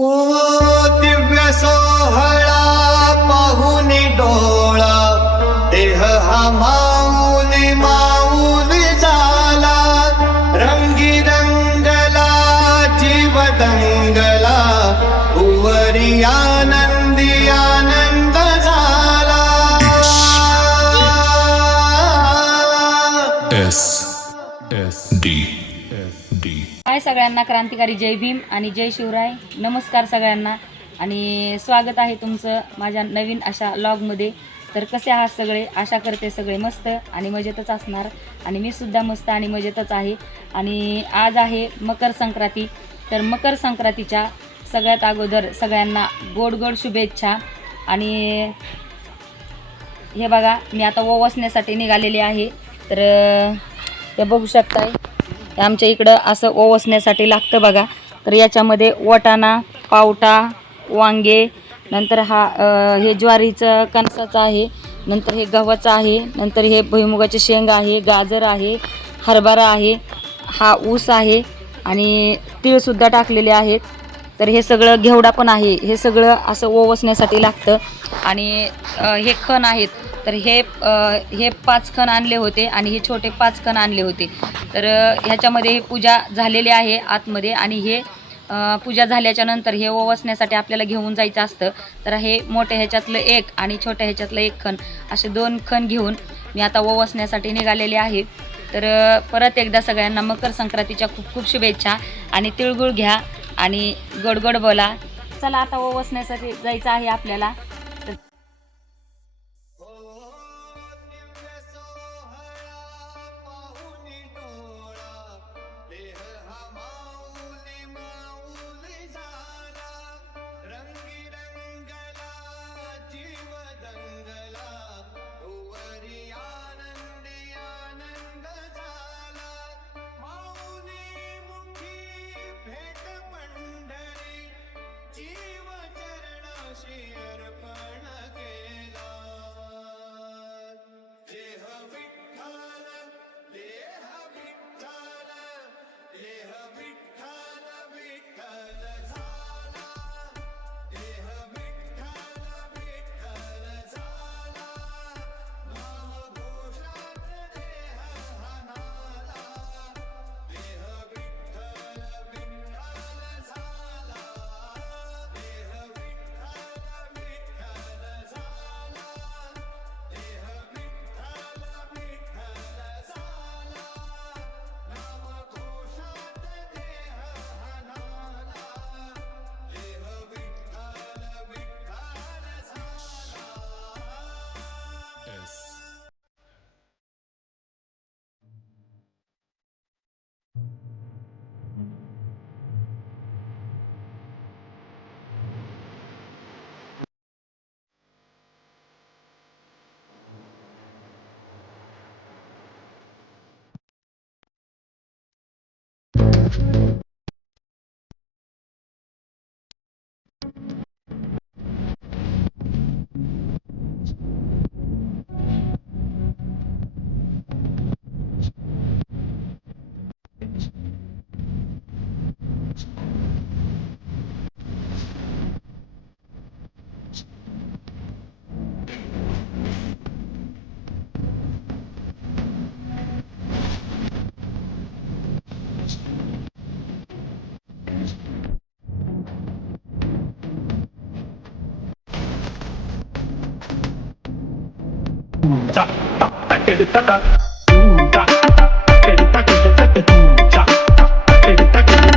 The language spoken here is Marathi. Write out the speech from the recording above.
ओ दिव्य सोहळा पाहून डोळा देह हा माऊल माऊल झाला रंगी रंगला जीव दंगला उवरी आनंदी आनंद झाला SD हाय सगळ्यांना, क्रांतिकारी जय भीम आणि जय शिवराय. नमस्कार सगळ्यांना आणि स्वागत आहे तुमचं माझ्या नवीन अशा लॉगमध्ये. तर कसे आहात सगळे? आशा करते सगळे मस्त आणि मजेतच असणार आणि मी सुद्धा मस्त आणि मजेतच आहे. आणि आज आहे मकर संक्रांती. तर मकर संक्रांतीच्या सगळ्यात अगोदर सगळ्यांना गोड गोड शुभेच्छा. आणि हे बघा, मी आता ओवासण्यासाठी निघालेले आहे. तर ते बघू शकताय, आमच्या इकडं असं ओवसण्यासाठी लागतं बघा. तर याच्यामध्ये वाटाणा, पावटा, वांगे, नंतर हे ज्वारीचं कणसाचं आहे, नंतर हे गव्हाचं आहे, नंतर हे भुईमुगाचे शेंग आहे, गाजर आहे, हरभरा आहे, हा ऊस आहे आणि तीळसुद्धा टाकलेले आहेत. तर हे सगळं घेवडा पण आहे. हे सगळं असं ओवसण्यासाठी लागतं. आणि हे खण आहेत. तर हे 5 खण आणले होते आणि हे छोटे 5 खण आणले होते. तर ह्याच्यामध्ये पूजा झालेली आहे आतमध्ये. आणि हे पूजा झाल्याच्या नंतर हे ओवसण्यासाठी आपल्याला घेऊन जायचं असतं. तर हे मोठ्या ह्याच्यातलं एक आणि छोट्या ह्याच्यातलं एक खण, असे 2 खण घेऊन मी आता ओवसण्यासाठी निघालेले आहे. तर परत एकदा सगळ्यांना मकर संक्रांतीच्या खूप खूप शुभेच्छा. आणि तिळगुळ घ्या आणि गोड गोड बोला. चला आता ओवसण्यासाठी जायचं आहे आपल्याला. Ta ta ta ta ta ta